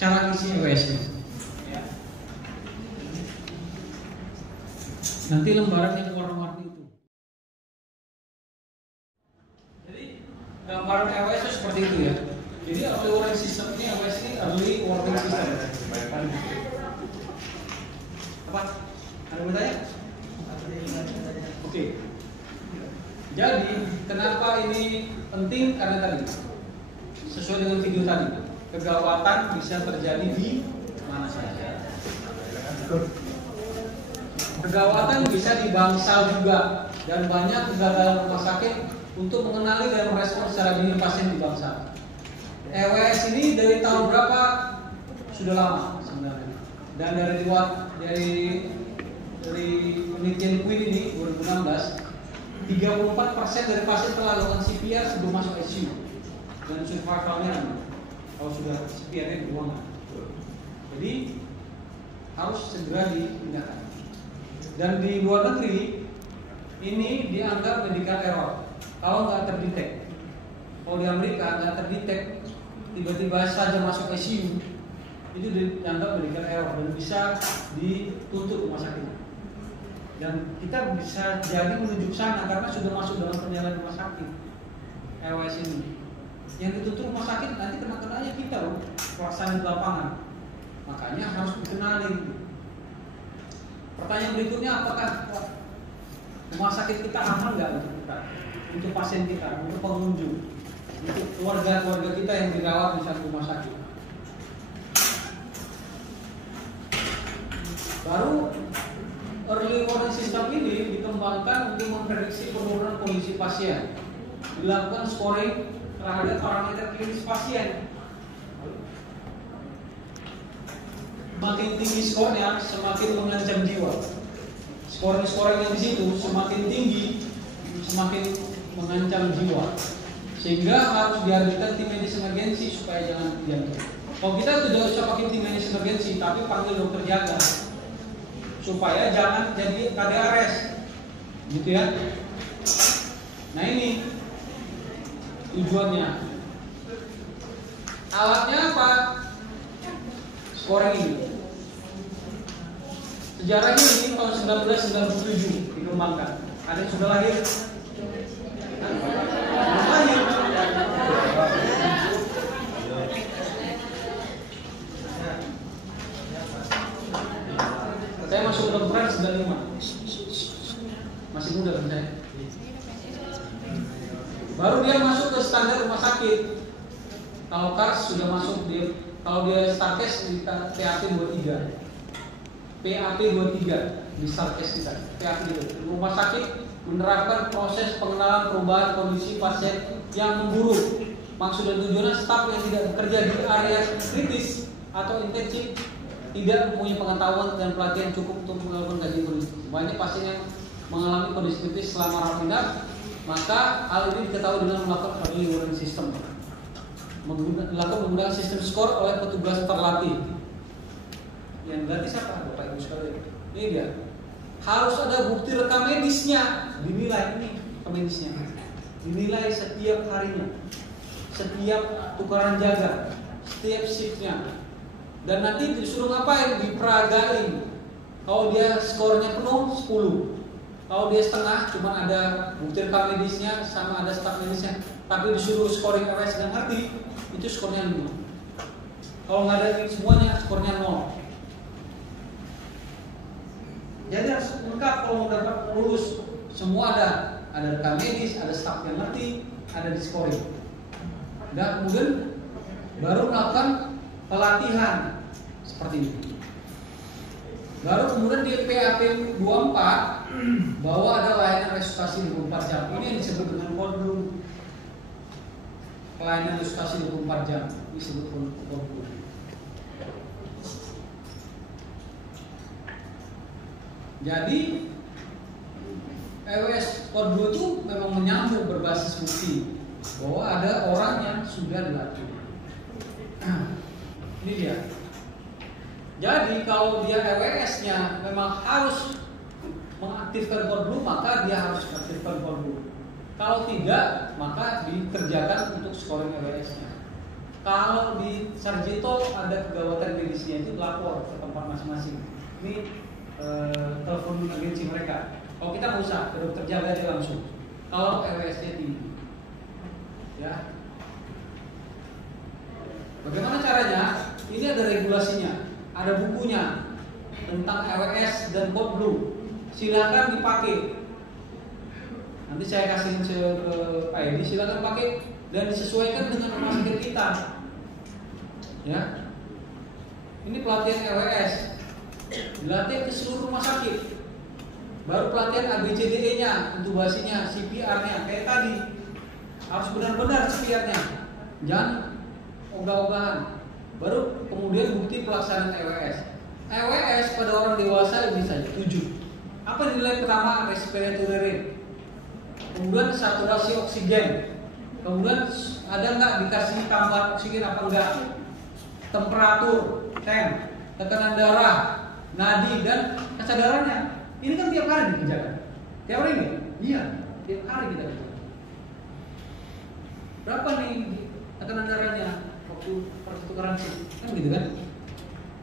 cara ngisi EWS-nya. Ya. Nanti lembaran yang warna-warni itu. Jadi gambaran EWS itu seperti itu ya. Jadi early warning system ini EWS ini early warning system. Apa? Ada yang bertanya? Oke. Jadi kenapa ini penting? Karena tadi sesuai dengan video tadi, kegawatan bisa terjadi di mana saja. Kegawatan bisa di bangsal juga, dan banyak kegagalan rumah sakit untuk mengenali dan merespon secara dini pasien di bangsal. EWS ini dari tahun berapa sudah lama sebenarnya, dan dari penelitian Queen ini 2016, 34% dari pasien telah lakukan CPR sebelum masuk ICU, dan survivalnya kalau sudah CPR-nya di ruangan. Jadi harus segera dipindahkan. Dan di luar negeri ini dianggap medical error kalau nggak terdetek. Kalau di Amerika nggak terdetek, tiba-tiba saja masuk ICU, itu dianggap medical error dan bisa dituntut rumah sakit. Dan kita bisa jadi menuju sana karena sudah masuk dalam perjalanan rumah sakit EWS ini. Yang dituntut rumah sakit nanti kena-kenanya kita loh, pelaksanaan di lapangan. Makanya harus dikenali. Pertanyaan berikutnya, apakah rumah sakit kita aman nggak untuk kita, untuk pasien kita, untuk pengunjung, untuk keluarga-keluarga kita yang dirawat di satu rumah sakit? Baru early warning system ini dikembangkan untuk memprediksi penurunan kondisi pasien. Dilakukan scoring terhadap parameter klinis pasien. Makin tinggi skornya, semakin mengancam jiwa. Scoring yang di situ semakin tinggi, semakin mengancam jiwa. Sehingga harus dihadirkan tim medis emergensi supaya jangan dianggap. Kalau kita tidak usah pakai tim medis emergensi, tapi panggil dokter jaga supaya jangan jadi KDRS, gitu ya. Nah ini tujuannya. Alatnya apa? Scoring ini. Sejarahnya ini tahun 1997 dikembangkan. Ada yang sudah lahir? Belum lahir. Saya masuk ke dokteran 95. Masih muda kan saya. Baru dia masuk ke standar rumah sakit. Kalau KARS sudah masuk dia, kalau dia STARKES di PAP 23. PAP 23 di STARKES kita. PAP itu rumah sakit menerapkan proses pengenalan perubahan kondisi pasien yang memburuk. Maksud dan tujuannya staf yang tidak bekerja di area kritis atau intensif tidak mempunyai pengetahuan dan pelatihan cukup untuk melakukan kajian kondisi. Banyak pasien yang mengalami kondisi kritis selama rawat inap, maka hal ini diketahui dengan melakukan early warning system. Dilakukan menggunakan sistem skor oleh petugas terlatih. Yang berarti siapa? Bapak Ibu sekalian. Ini dia. Harus ada bukti rekam medisnya, dinilai ini rekam medisnya. Dinilai setiap harinya, setiap tukaran jaga, setiap shiftnya. Dan nanti disuruh ngapain? Diperagain. Kalau dia skornya penuh 10. Kalau dia setengah, cuma ada bukti rekam medisnya sama ada staf medisnya, tapi disuruh scoring EWS dan arti, itu skornya 5. Kalau nggak ada semuanya, skornya 0. Jadi harus lengkap kalau mau dapat lulus. Semua ada rekam medis, ada staf yang ngerti, ada di scoring. Dan kemudian baru melakukan pelatihan seperti ini. Baru kemudian di PAP 24 bahwa ada layanan resusitasi 24 jam. Ini yang disebut dengan kodblue. Pelayanan resusitasi 24 jam disebut kodblue. Jadi EWS kodblue itu memang menyambung berbasis bukti bahwa ada orang yang sudah dilatih. Ini dia. Jadi kalau dia EWS-nya memang harus mengaktifkan kodblue, maka dia harus aktifkan kodblue. Kalau tidak, maka dikerjakan untuk scoring EWS-nya. Kalau di Sarjito ada kegawatan medisnya itu lapor ke tempat masing-masing. Ini telepon agensi mereka. Kalau kita nggak usah ke dokter jaga dia langsung. Kalau RWS-nya tinggi, ya. Bagaimana caranya? Ini ada regulasinya, ada bukunya tentang RWS dan Code Blue. Silakan dipakai. Nanti saya kasih ke Pak Edi, silakan pakai dan disesuaikan dengan rumah sakit kita. Ya. Ini pelatihan RWS. Dilatih ke seluruh rumah sakit. Baru pelatihan ABCDE-nya, intubasinya, CPR-nya kayak tadi. Harus benar-benar CPR-nya. Jangan ogah-ogahan. Baru kemudian bukti pelaksanaan RWS. RWS pada orang dewasa bisa 7. Apa nilai pertama? Respiratory rate. Kemudian saturasi oksigen. Kemudian ada nggak dikasih tambahan oksigen apa enggak? Temperatur, temp, tekanan darah, nadi dan kesadarannya. Ini kan tiap hari dikerjakan. Tiap hari ini? Iya, tiap hari kita kerjakan. Berapa nih tekanan darahnya waktu pertukaran shift? Kan gitu kan?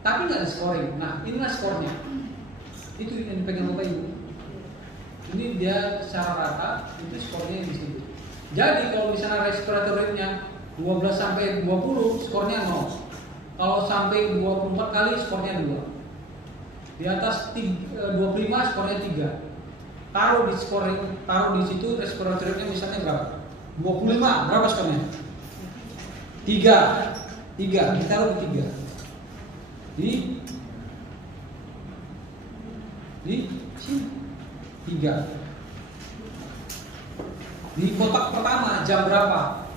Tapi nggak ada scoring. Nah, inilah skornya. Itu yang dipegang Bapak Ibu. Ini dia secara rata, itu skornya di situ. Jadi kalau misalnya respiratory rate-nya 12 sampai 20, skornya 0. Kalau sampai 24 kali, skornya 2. Di atas 25, skornya 3. Taruh di situ respiratory rate-nya misalnya berapa? 25, berapa skornya? 3. Ditaruh di 3. Di sini 3. Di kotak pertama jam berapa?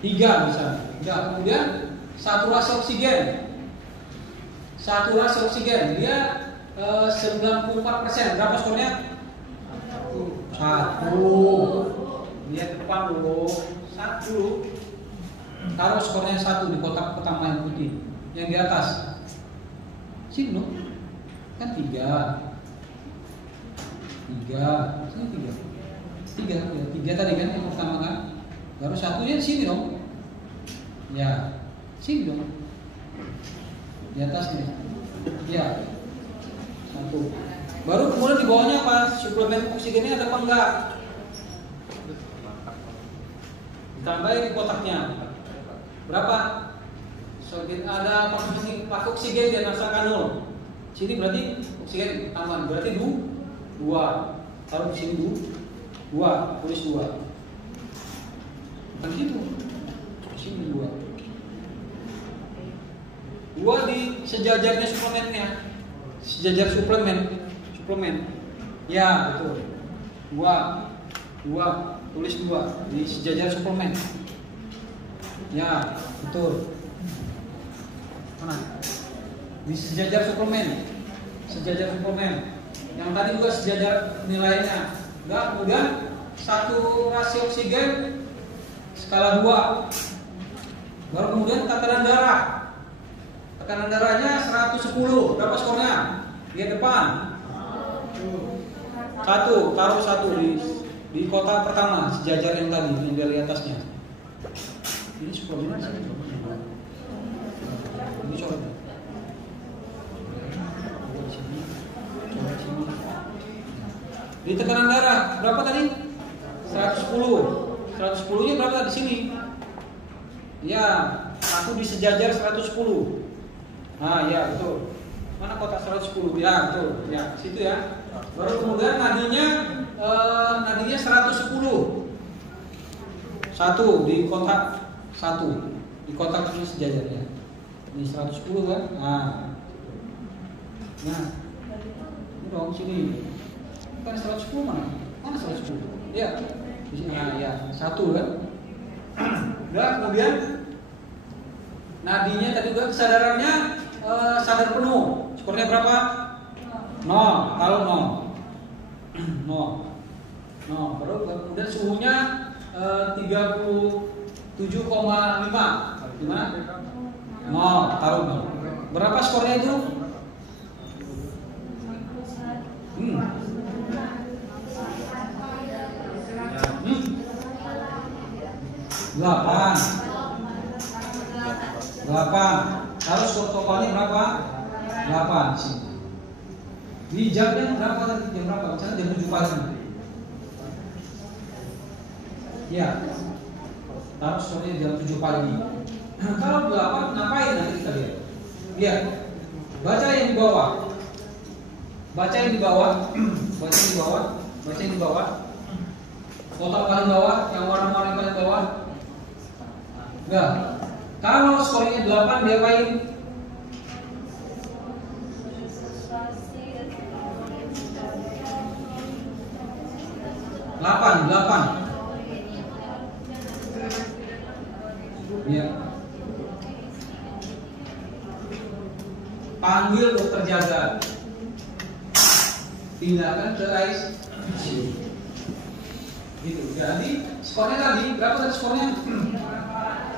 3 misalnya. Ya, kemudian saturasi oksigen dia 94%. Berapa skornya? 1. Lihat ke depan dulu. 1. Taruh skornya 1 di kotak pertama yang putih. Yang di atas. Sini dong. Kan 3. Sini 3 tadi kan yang pertama kan. Baru 1-nya di sini dong. Ya, sini dong. Di atasnya. Ya. 1. Baru kemudian di bawahnya apa? Suplemen oksigennya ada apa enggak? Ditambahin di kotaknya. Berapa? So, ada pakai oksigen dan rasakan 0. Sini berarti oksigen tambahan. Berarti 2. Taruh di sini 2. Tulis 2. Bukan gitu. Di sini 2. 2 di sejajarnya suplemennya. Sejajar suplemen. Ya, betul. 2. Tulis 2 di sejajar suplemen. Ya, betul. Mana? Di sejajar suplemen. Yang tadi juga sejajar nilainya. Enggak, kemudian saturasi oksigen skala 2. Baru kemudian tekanan darah. Tekanan darahnya 110. Berapa skornya? Di depan. 1. Taruh 1 di kotak pertama, sejajar yang tadi, yang dari atasnya. Ini suplemen sih. Ini coba. Di tekanan darah berapa tadi? 110. 110-nya berapa di sini? Ya, aku di sejajar 110. Ah, ya betul. Mana kotak 110? Ya, betul. Ya, situ ya. Baru kemudian nadinya 110. 1 di kotak 1. Di kotak ini sejajarnya. Ini 110 kan? Nah, ini dong sini. Bukan 110 mana? Mana 110? Ya, di sini. Nah, ya 1 kan? Udah, kemudian nadinya tadi juga kesadarannya sadar penuh. Skornya berapa? 0. Kalau 0. Baru kemudian suhunya 37,5. Gimana? 0. Taruh 0. Berapa skornya itu? 8. Kalau skor totalnya berapa? 8 sini. Ini jamnya berapa tadi? Jam berapa? Misalnya jam 7 pagi. Ya. Taruh skornya jam 7 pagi. Kalau 8 ngapain nanti kita lihat. Lihat. Baca yang di bawah. Baca yang di bawah. Baca yang di bawah. Baca yang di bawah. Kotak paling bawah, yang warna-warni paling bawah. Enggak. Kalau skornya 8 dia apain? 8. Ya. Panggil dokter jaga. Pindahkan ke ICU. Gitu. Jadi skornya tadi berapa tadi skornya?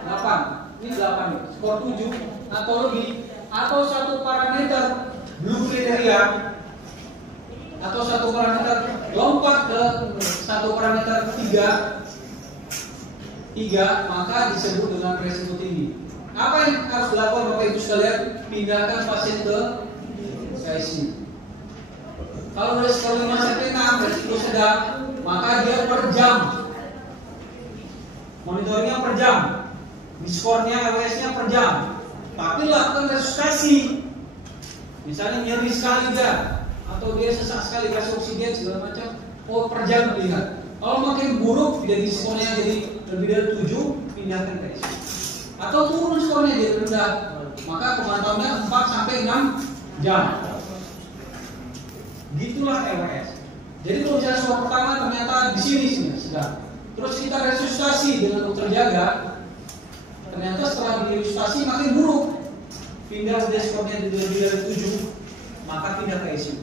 8. Ini 8 nih. Skor 7 atau lebih atau satu parameter blue kriteria atau satu parameter lompat ke satu parameter 3, maka disebut dengan resiko tinggi. Apa yang harus dilakukan Bapak Ibu sekalian? Pindahkan pasien ke ICU. Kalau dari skor 5 sampai 6 resiko sedang, maka dia per jam. Monitoringnya per jam. Di skornya LWS-nya per jam. Tapi lakukan resusitasi. Misalnya nyeri sekali dia, atau dia sesak sekali kasih oksigen segala macam. Oh, per jam dilihat. Kalau makin buruk, jadi skornya jadi lebih dari 7, pindahkan ke ICU. Atau turun skornya jadi rendah, maka pemantauannya 4 sampai 6 jam. Gitulah LWS. Jadi kalau misalnya skor pertama ternyata di sini sedang. Terus kita resusitasi dengan dokter jaga, ternyata setelah diresusitasi makin buruk. Pindah dia skornya lebih dari 7, maka pindah ke ICU.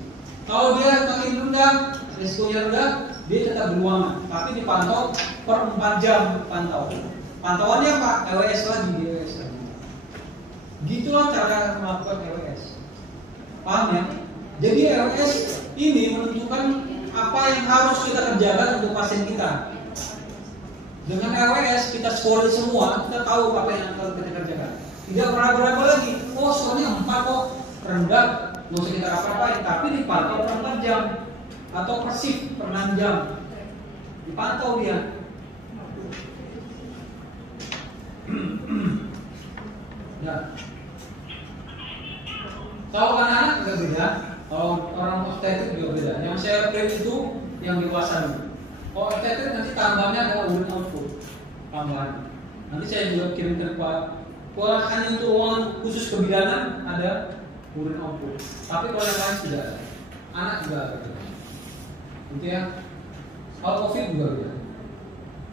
Kalau dia makin rendah, resikonya rendah, dia tetap di ruangan, tapi dipantau per 4 jam pantau. Pantauannya Pak, LWS lagi, LWS lagi. Gitulah cara melakukan LWS. Paham ya? Jadi LWS ini menentukan apa yang harus kita kerjakan untuk pasien kita. Dengan LWS kita scoring semua, kita tahu apa yang harus kita kerjakan. Tidak berapa lagi. Oh, skornya 4 kok, rendah, nggak usah kita apa-apain, tapi dipantau per 4 jam atau per shift per 6 jam. Dipantau dia. Ya. Kalau anak-anak juga beda, kalau orang obstetrik juga beda. Yang saya print itu yang dewasa dulu. Kalau obstetrik nanti tambahannya adalah urine output tambahan. Nanti saya juga kirimkan ke Pak. Hanya untuk ruangan khusus kebidanan ada urine output. Tapi kalau yang lain tidak ada. Anak juga ada. Gitu ya. Kalau COVID juga beda.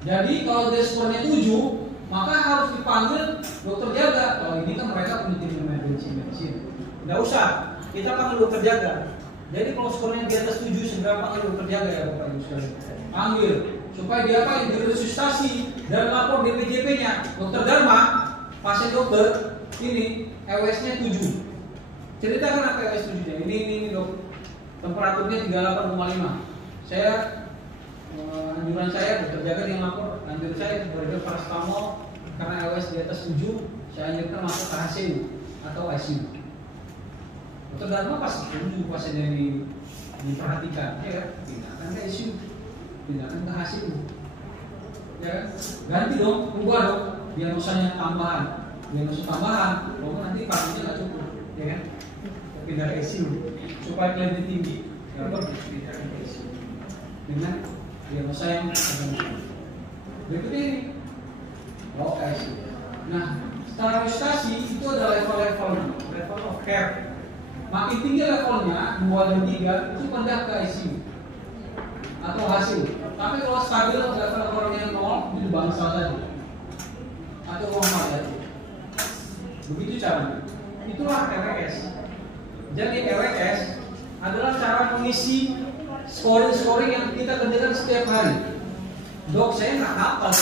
Jadi kalau dia skornya 7, maka harus dipanggil dokter jaga. Kalau ini kan mereka punya tim medicine. Nggak usah, kita panggil dokter jaga. Jadi kalau skornya di atas 7, segera panggil dokter jaga ya Bapak Ibu sekalian. Panggil supaya dia apa yang diresusitasi dan lapor BPJP-nya. Dokter Dharma, pasien dokter ini LWS-nya 7. Ceritakan apa LWS 7-nya. Ini dok, temperaturnya 38,5. Saya anjuran saya dokter jaga yang lapor, anjuran saya beredar paracetamol karena LWS di atas 7, saya anjurkan masuk ke HCU atau ICU. Dokter Dharma pasti 7 pasien yang diperhatikan, ya kan? Pindahkan ke ICU, pindahkan ke HCU, ya kan? Ganti dong, ubah dong, diagnosanya tambahan, pokoknya nanti pasiennya nggak cukup, ya kan? Pindah ke ICU supaya lebih tinggi, ya kan? Pindah ke ICU dengan diagnosa yang berikutnya ini. Oke. Nah, setelah resusitasi itu ada level of care. Makin tinggi levelnya 2 dan 3 itu pindah ke ICU atau HCU. Tapi kalau stabil levelnya 0 itu bangsa tadi atau ruang tadi. Begitu caranya. Itulah LWS. Jadi LWS adalah cara mengisi scoring yang kita kerjakan setiap hari. Dok, saya nggak hafal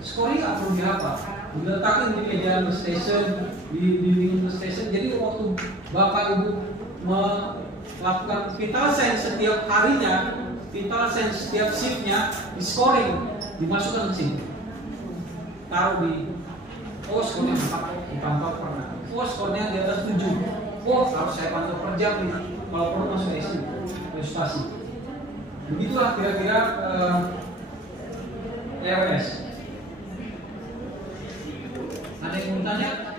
scoring nggak perlu dihafal. Diletakkan di meja station, di dinding station. Jadi waktu Bapak Ibu melakukan vital sign setiap harinya, vital sign setiap shiftnya, di scoring, dimasukkan ke sini. taruh di skornya 4, dipantau pernah. Skornya di atas 7. Harus saya pantau per jam nih. Kalau perlu masuk ICU, konsultasi. Begitulah kira-kira RS. Ada yang mau tanya?